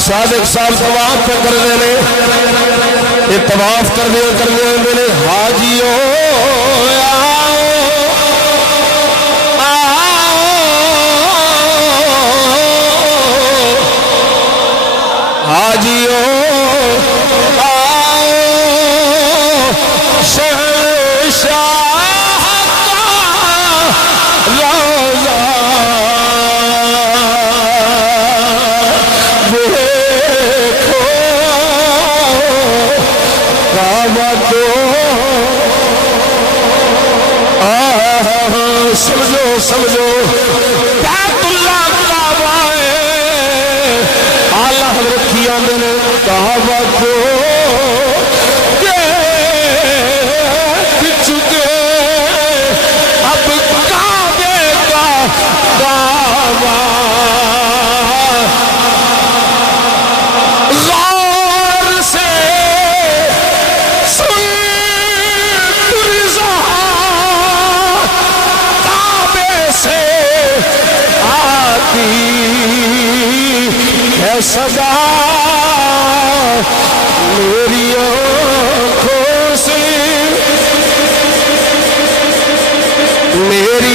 صادق صاحب طواف پہ کر دے یہ طواف کر دے میرے حاجیوں حاجیوں سمجھو بیت اللہ کعبہ اعلی حضرت کی آمد نے کعبہ کو دیکھ چکے اب کعبے کا کعبہ غور سے سن ہے صدا میری آنکھوں سے میری